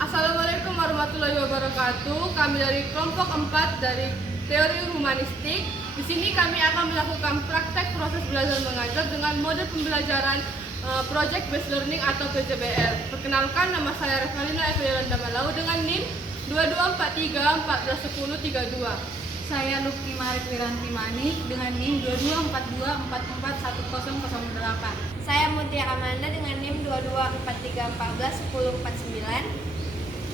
Assalamualaikum warahmatullahi wabarakatuh. Kami dari kelompok 4 dari teori humanistik. Di sini kami akan melakukan praktek proses belajar mengajar dengan mode pembelajaran Project Based Learning atau PJBL. Perkenalkan, nama saya Revalina Evelina Malau dengan NIM 2243141032. Saya Lukti Marit Wiranti Manik dengan NIM 2242441008. Saya Mutia Amanda dengan NIM 2243141049.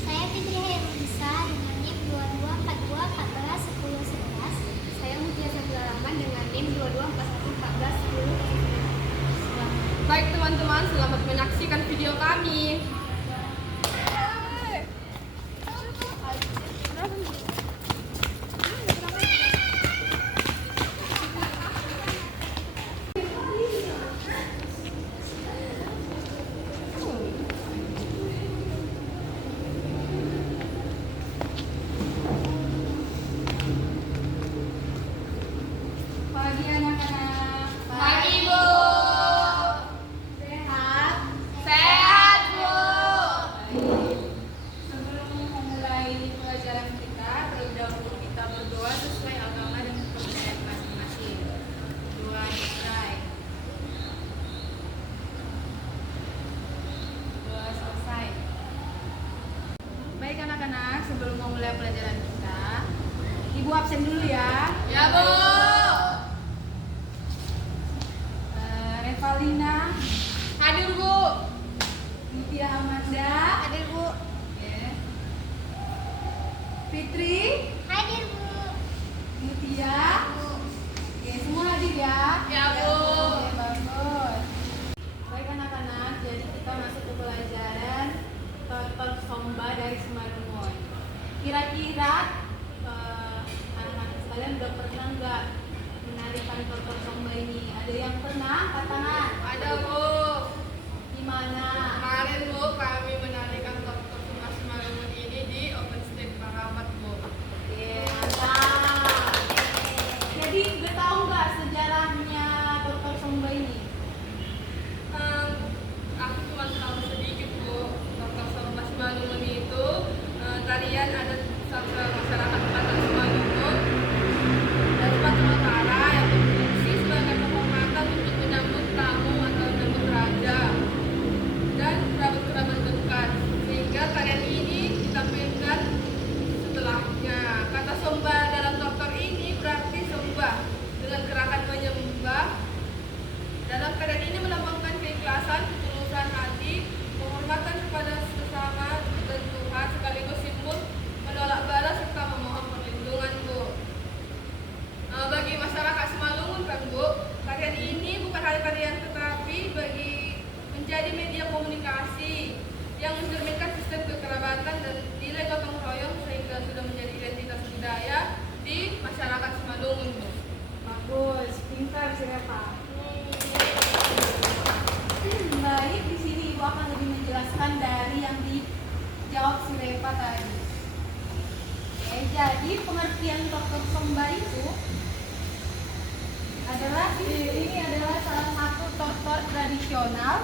Saya Fitri Hairunisa dengan NIM 2242141011. Saya Mutia Sabila Rahman dengan NIM 22411410. Baik teman-teman, selamat menyaksikan video kami. Pagi anak-anak. Pagi, Bu. Sehat? Sehat, Bu. Baik. Sebelum memulai pelajaran kita, terlebih dahulu kita berdoa sesuai agama dan kepercayaan masing-masing. Doa dimulai. Doa selesai. Baik anak-anak, sebelum memulai pelajaran kita, Ibu absen dulu ya. Ya, Bu. Revalina, Hadir, Bu. Mutia Amanda, Hadir, Bu. Oke. Fitri, Hadir Bu. Mutia, oke, semua hadir ya? Ya, Bu. Oke, bagus. Baik anak-anak, jadi kita masuk ke pelajaran Tortor Somba dari Simalungun. Kira-kira anak-anak sekalian udah pernah nggak menarikan Tortor Somba ini? Ada yang pernah? Angkat tangan. Ada, Bu. Di mana? Kemarin, Bu, kami menarikan Tortor Somba Simalungun ini di Open Stage Parapat, Bu. Oke, mantap. Jadi udah tahu nggak sejarahnya Tortor Somba ini? Aku cuma tahu sedikit, Bu. Tortor Somba Simalungun itu tarian adat masyarakat Batak Simalungun dan Sumatera Utara yang berfungsi sebagai penghormatan untuk menyambut tamu atau menyambut raja dan kerabat-kerabat dekat, sehingga tarian ini ditampilkan setelahnya. Kata somba dalam tortor ini berarti sembah dengan gerakan menyembah. Dalam tarian ini melambangkan keikhlasan, ketulusan hati, penghormatan kepada sesama dan Tuhan, sekaligus simbol menolak bala serta memohon perlindungan, Bu. Bagi masyarakat Simalungun, kan, Bu, tarian ini bukan hanya tarian tetapi menjadi media komunikasi yang mencerminkan sistem kekerabatan dan nilai gotong royong sehingga sudah menjadi identitas budaya di masyarakat Simalungun, Bu. Bagus, pintar si Reva. Baik, di sini Ibu akan lebih menjelaskan dari yang dijawab si Reva tadi. Oke, jadi pengertian Tortor Somba itu adalah ini adalah salah satu tortor tradisional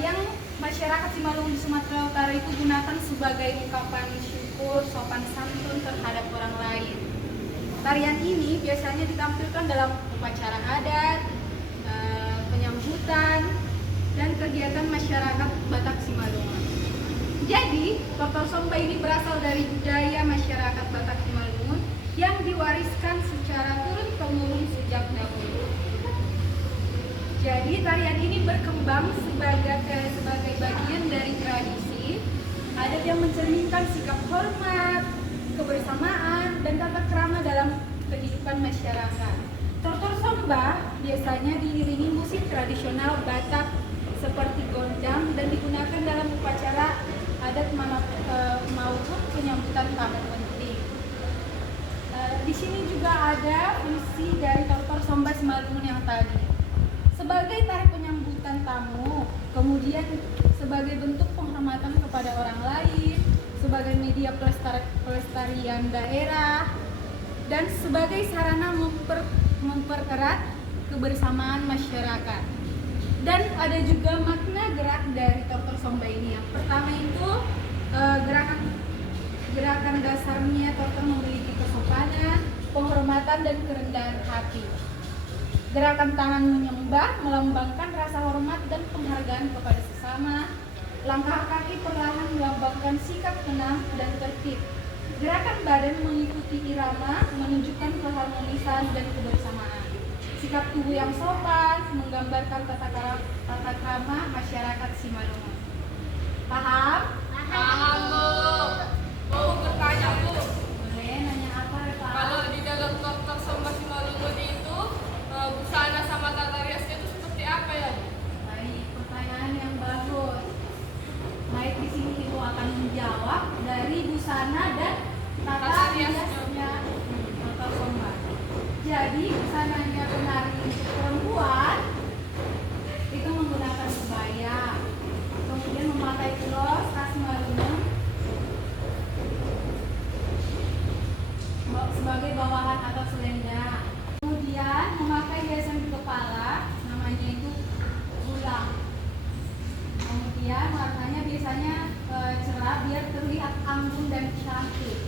yang masyarakat Simalungun di Sumatera Utara itu gunakan sebagai ungkapan syukur, sopan santun terhadap orang lain. Tarian ini biasanya ditampilkan dalam upacara adat, penyambutan, dan kegiatan masyarakat Batak Simalungun. Jadi, Tortor Somba ini berasal dari budaya masyarakat Batak Simalungun yang diwariskan secara turun-temurun sejak dahulu. Jadi, tarian ini berkembang sebagai bagian dari tradisi adat yang mencerminkan sikap hormat, kebersamaan, dan tata krama dalam kehidupan masyarakat. Tortor Somba biasanya diiringi musik tradisional Batak seperti gonjang dan digunakan dalam upacara adat maupun penyambutan tamu penting. Di sini juga ada fungsi dari Tortor Somba Simalungun yang tadi. Sebagai tari penyambutan tamu, kemudian sebagai bentuk penghormatan kepada orang lain, sebagai media pelestarian daerah, dan sebagai sarana mempererat kebersamaan masyarakat. Dan ada juga makna gerak dari Tortor Somba ini. Yang pertama itu ketulusan dan kerendahan hati. Gerakan tangan menyembah melambangkan rasa hormat dan penghargaan kepada sesama. Langkah kaki perlahan melambangkan sikap tenang dan tertib. Gerakan badan mengikuti irama menunjukkan keharmonisan dan kebersamaan. Sikap tubuh yang sopan menggambarkan tata krama masyarakat Simalungun. Paham? Paham, Bu. Mau bertanya, Bu. Boleh nanya apa, Reva? Kalau di dalam Dr. Somba Simalungun itu busana sama tata riasnya itu seperti apa ya, Bu? Baik, pertanyaan yang bagus. Baik, di sini Ibu akan menjawab dari busana dan tata riasnya Dr. Somba. Jadi busananya penari perempuan itu menggunakan kebaya, kemudian memakai ulos khas Simalungun sebagai bawahan atau selendang. Kemudian memakai hiasan di kepala, namanya itu ulang. Kemudian warnanya biasanya cerah biar terlihat anggun dan cantik.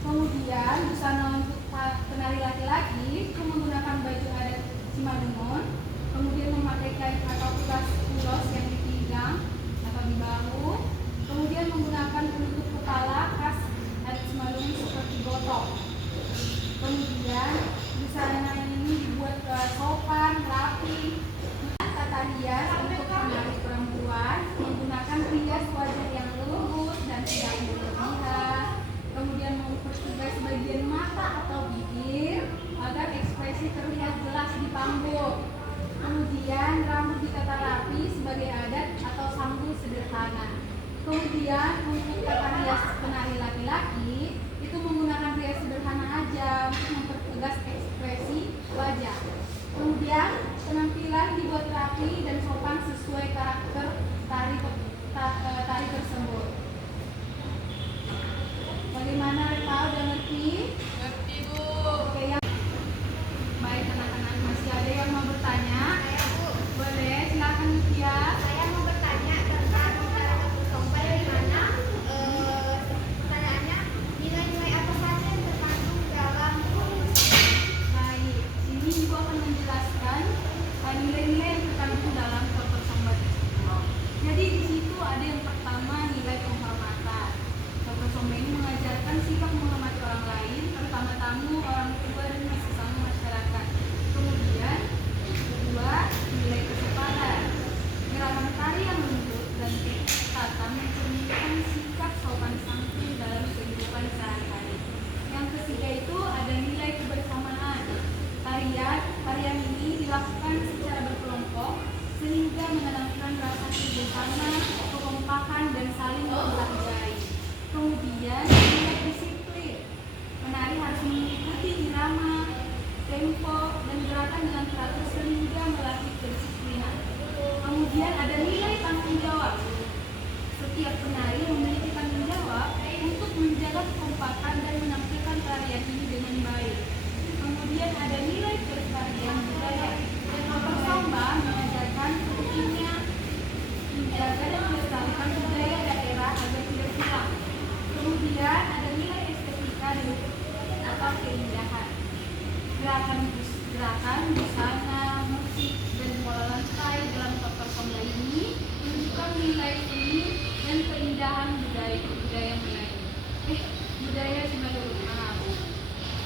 Kemudian busana untuk penari laki-laki itu menggunakan baju adat Simalungun, kemudian memakai kain atau tas ulos yang di pinggang atau di bahu, kemudian menggunakan penutup kepala khas adat Simalungun seperti gotok. Kemudian busana ini dibuat sopan, rapi. Tata rias untuk penari perempuan menggunakan rias wajah yang lurus dan tidak berlebihan. Kemudian mempertegas bagian mata atau bibir agar ekspresi terlihat jelas di panggung. Kemudian rambut ditata rapi sebagai adat atau sanggul sederhana. Kemudian untuk tata rias penari laki-laki itu menggunakan rias sederhana aja untuk mempertegas ekspresi wajah. Kemudian penampilan dibuat rapi dan sopan sesuai karakter tari tersebut. Bagaimana, Reva? Udah ngerti? Ngerti, Bu. Oke, yang baik anak-anak, masih ada yang mau bertanya? Saya Bu, Boleh, silakan Lucia. saya mau bertanya tentang cara bersomba di mana pertanyaannya nilai-nilai apa saja yang terkandung dalam rumus. Baik, sini Ibu akan menjelaskan nilai-nilai yang terkandung dalam Dr. Somba tersebut. Jadi di situ ada yang pertama nilai penghormatan. Dr. Somba ini mengajarkan sikap menghormati orang lain, terutama tamu, orang tua dan sesama masyarakat. Kemudian kedua, nilai kesopanan. Gerakan tari yang lembut dan tata mencerminkan sikap sopan santun dalam kehidupan sehari-hari. Yang ketiga itu ada nilai kebersamaan. Tarian ini dilakukan secara berkelompok sehingga menanamkan rasa kerjasama, kekompakan dan saling menghargai. Kemudian nilai disiplin. Menari harus mengikuti irama, tempo dan gerakan dengan teratur sehingga melatih kedisiplinan. Kemudian ada nilai tanggung jawab. Setiap penari memiliki tanggung jawab untuk menjaga kekompakan dan menampilkan tarian ini dengan baik. Kemudian ada nilai kelestarian budaya. Dr. Somba mengajarkan pentingnya menjaga dan melestarikan budaya daerah agar tidak hilang. Kemudian ada nilai estetika dan atau keindahan. Gerakan busana, musik dan bola lantai dalam Dr. Somba ini menunjukkan nilai seni dan keindahan budaya Melayu. Budaya Simalungun.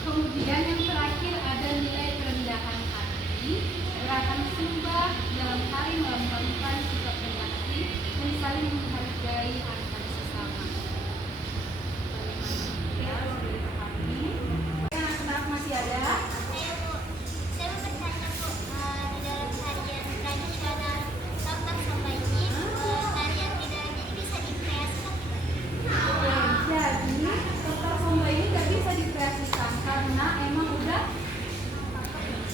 Kemudian yang terakhir ada nilai kerendahan hati. Gerakan sembah dalam tari melambangkan sikap rendah hati dan saling menghargai antar sesama. Ya, sudah dipahami. Anak-anak masih ada? Saya Bu, saya mau bertanya Bu, di dalam tarian tradisional Dr. Somba ini, tarian tidak ini bisa dikreasikan tidak? Jadi, Dr. Somba ini nggak bisa dikreasikan karena emang udah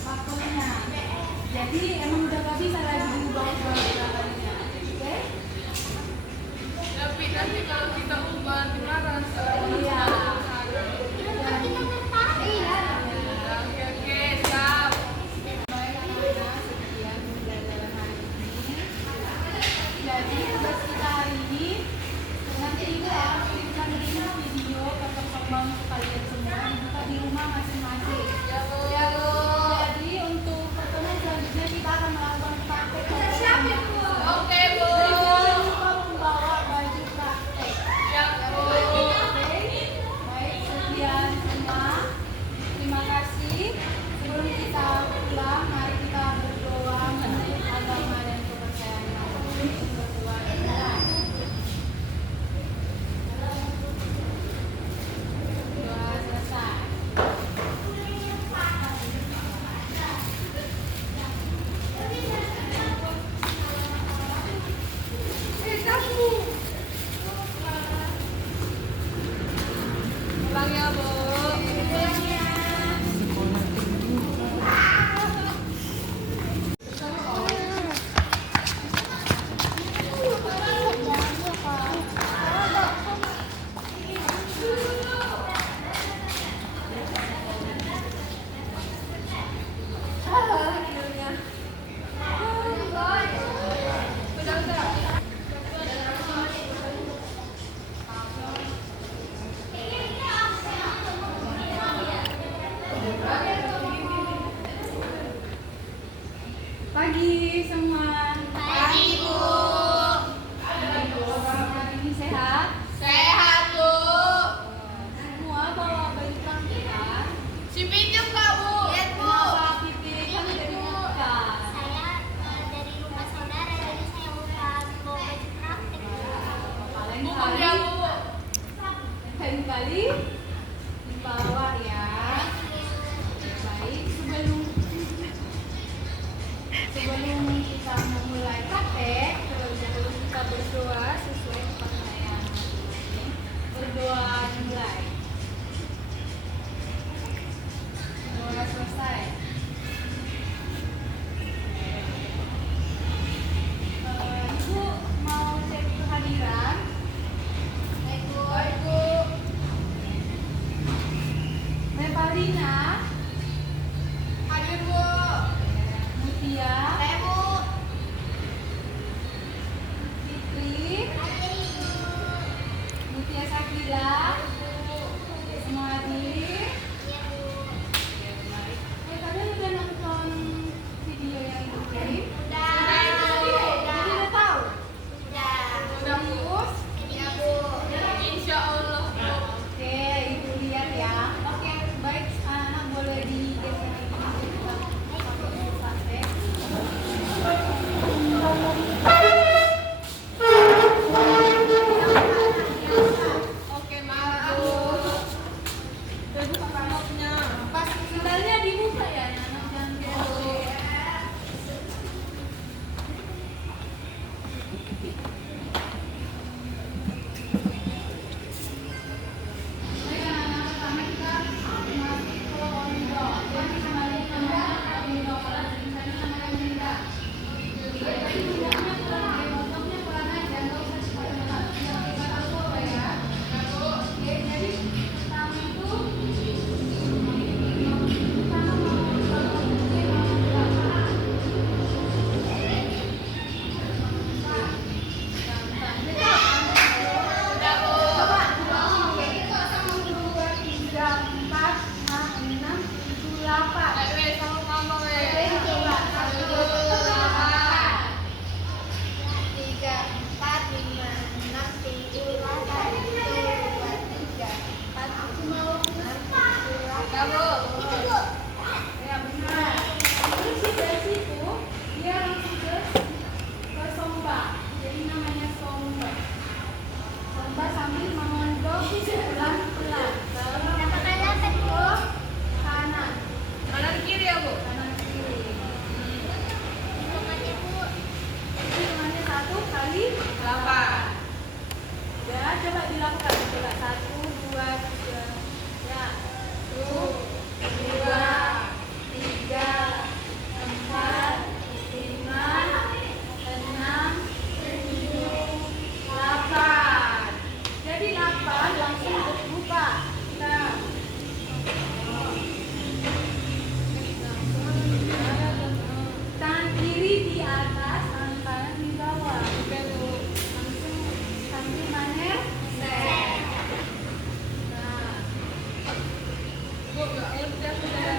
waktunya. Jadi emang udah nggak bisa lagi diubah gerakannya. Oke? Tapi nanti kalau kita ubah gimana? Iya. Iya. Oke, siap. Baik anak-anak, sekian pembelajaran hari ini. Jadi tugas kita hari ini nanti Ibu akan kirimkan link video Dr. Somba untuk kalian semua dibuka di rumah masing-masing. Ya, Bu. Ya, Bu. lain kali di bawah ya. Baik, sebelum kita memulai praktek, terlebih dahulu kita berdoa sesuai kepercayaan. Berdoa dimulai. Doa selesai. Ibu mau cek kehadiran? Baik, Bu. Revalina, Hadir, Bu. Mutia, Saya Bu. Fitri, Mutia Sakila, semua hadir. Iya Bu. Kalian udah nonton video yang ibu kirim? Udah. Jadi udah tahu? Udah. Udah, Bu. Iya Bu. Insya Allah, Bu. Oke, ibu lihat ya. Oke, baik, anak-anak boleh digeser ini. Kita praktek. Oke, maaf, Bu. Udah buka panopnya. Pas Sendalnya dibuka ya, anak jangan gitu. Baik, anak-anak, pertama kita masuk ke orido. Jadi kembali nama orido. Kalau misalnya namanya Linda. Jadi bundanya kurang, ototnya kurang aja, nggak usah cepat-cepat. Tinggal kita tahu ya. Oke, jadi pertama itu Weh, sama mama, weh. 3, 4, 5, 6, 7, 8, 1, 2, 3, 4, 5, 6, 7, 8. Ya, Bu. Itu Bu. ya benar. Terus dari situ dia langsung ke somba. Jadi namanya somba. Somba sambil mengondok pelan-pelan. Katakan apa Bu? Kanan, Kanan kiri ya, Bu. kanan kiri. Hitungannya Bu. Hitungannya 1 kali 8. Ya, coba dilakukan. Coba 1, 2, 3. Ya. 1, 2, 3, 4, 5, 6, 7, 8. Jadi 8 langsung buka. Nah. Tangan kiri di atas, tangan kanan di bawah. Oke, Bu. Langsung sambil maner. Nah. Bu, nggak ngerti aku cara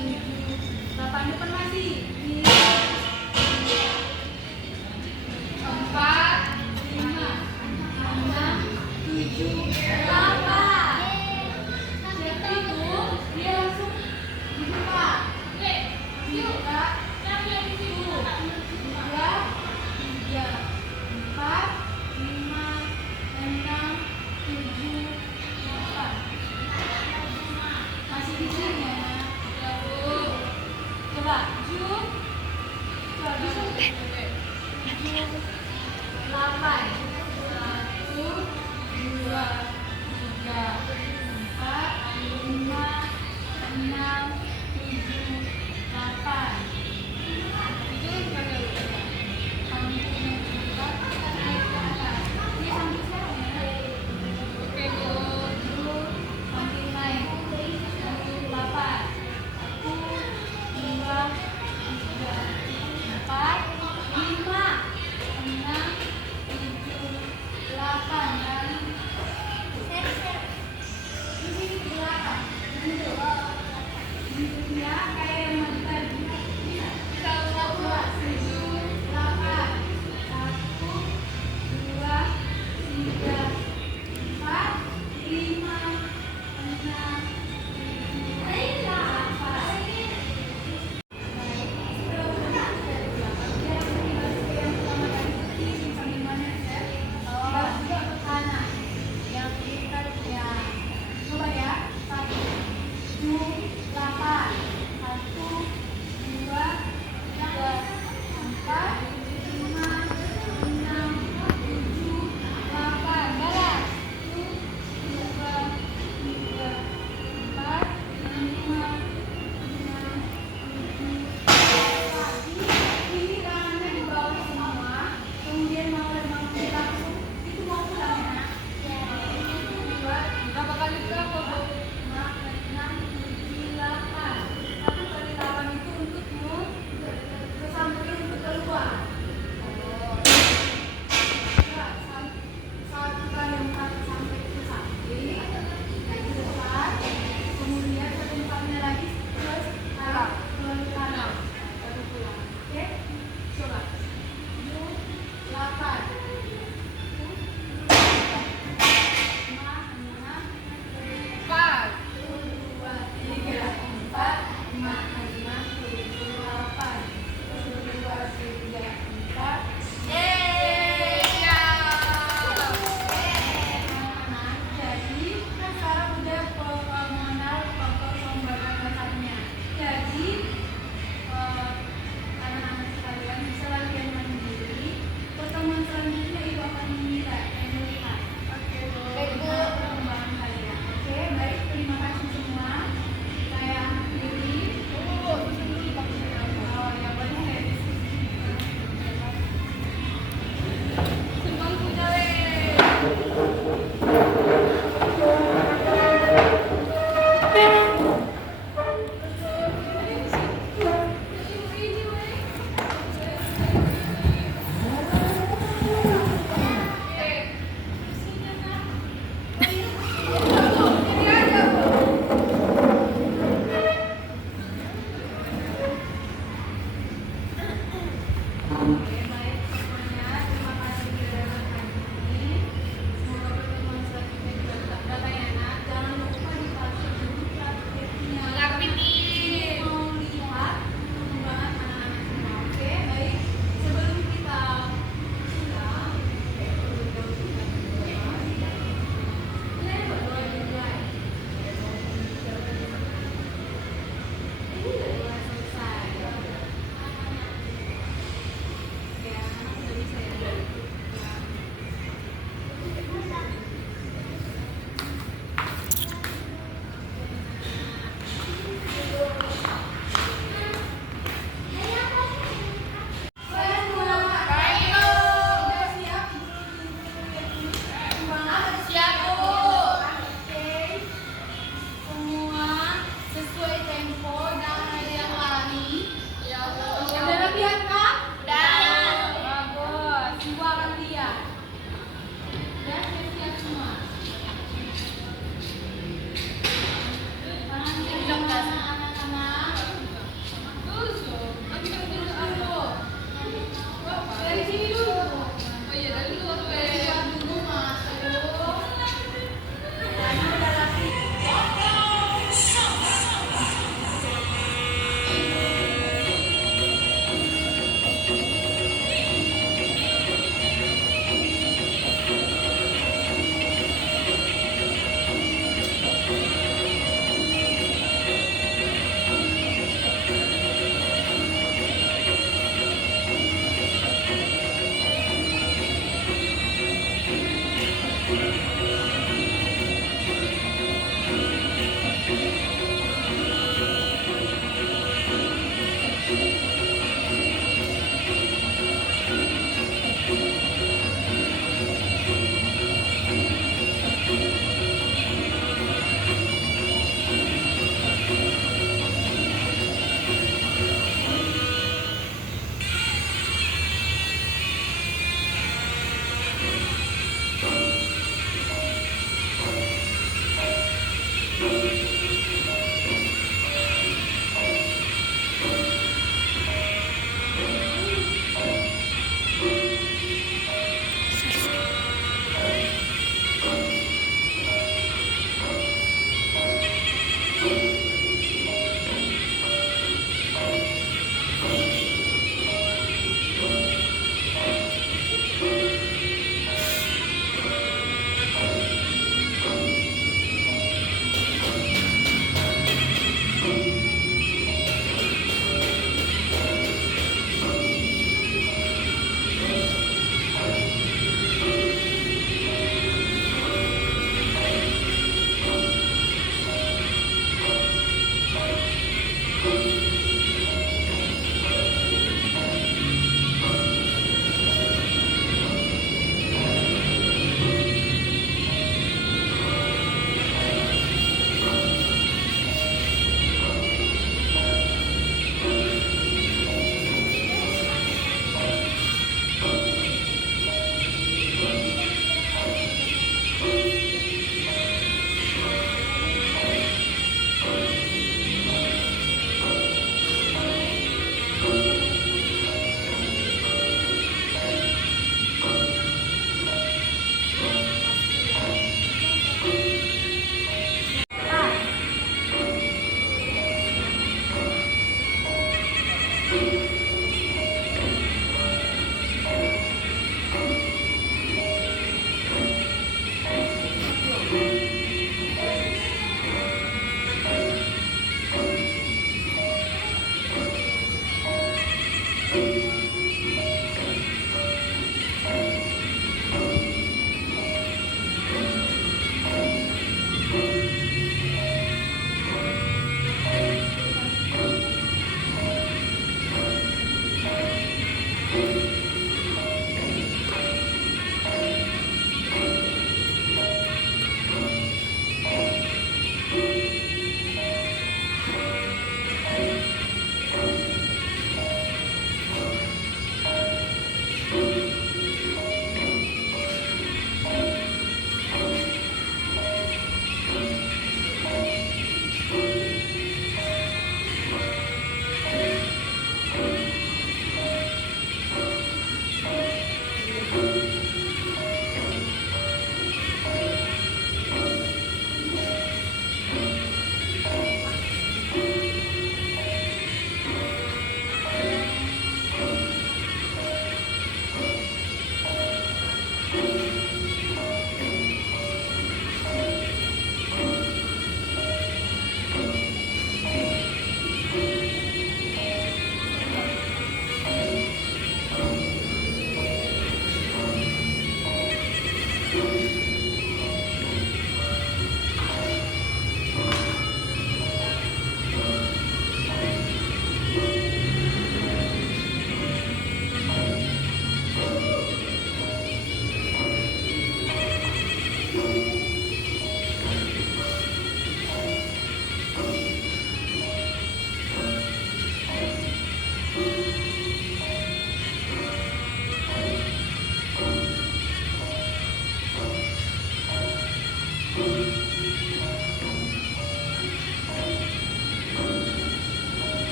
8 depan masih. 4, 5, 6, 7, 8. Siapa itu? Dia langsung dibuka. Dibuka. 1, 2, 3, 4, 5, 6, 7, 8. Masih di sini ya. Ya, Bu. Coba, 7. Coba bisa. 7, 8. 1, 2, 3, 4, 5, 6, 7, 8. Itu mana, Bu? Sampai dibuka, naik ke atas. Ini sampai sekarang ya. Oke, Bu. Sampai naik 8. 1, 2, 3, 4, 5, 6, 7, 8. Dan di sini di belakang. Ya, kayak yang mantan. Bisa. Bisa, Bu. 7, 8. 1, 2, 3, 4, 5, 6, 7, 8. Coba ya, 1, 7, 8. 1,